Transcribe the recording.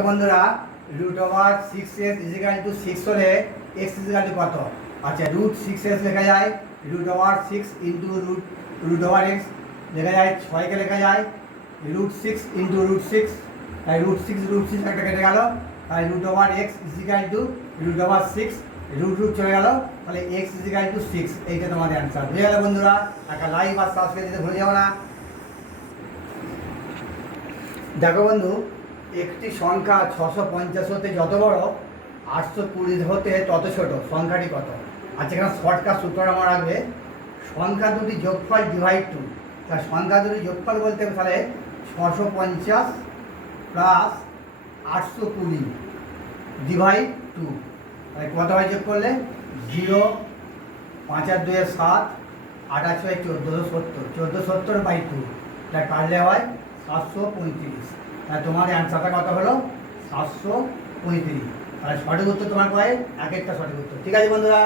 বন্ধুরা root over six x is equal to six হলে x is equal to কত? আচ্ছা, রুট সিক্স এক্স লেখা যায় root over six into root over x লেখা যায়, ছয়কে লেখা যায় root six into root six, তাই রুট সিক্স একটা কেটে গেল, তাই root over x is equal to root over six, root চলে গেল, তাহলে এক্স ইজিক্যাল টু সিক্স। এইটা তোমাদের অ্যান্সার বুঝে গেল বন্ধুরা। একটা লাইক আর সাবস্ক্রাইব দিতে ভুলে যাবো না। দেখো বন্ধু, একটি সংখ্যা 650 হতে যত বড়, 820 হতে তত ছোট, সংখ্যাটি কত? আচ্ছা, এখানে শর্টকাট সূত্রটা আমার রাখবে, সংখ্যা দুটি যোগফল ডিভাইড টু। তাহলে সংখ্যা দুটি যোগফল বলতে তাহলে 650 প্লাস 820 ডিভাইড টু, তাহলে কত হয় যোগ করলে? 0, 5 আর 2 7, 8 আর 6 1470, 1470 বাই টু, তাই কাটলে হয় 735। তাহলে তোমার অ্যান্সারটা কত হলো? 735। তাহলে সঠিক উত্তর তোমার কয়? এক একটা সঠিক উত্তর। ঠিক আছে বন্ধুরা।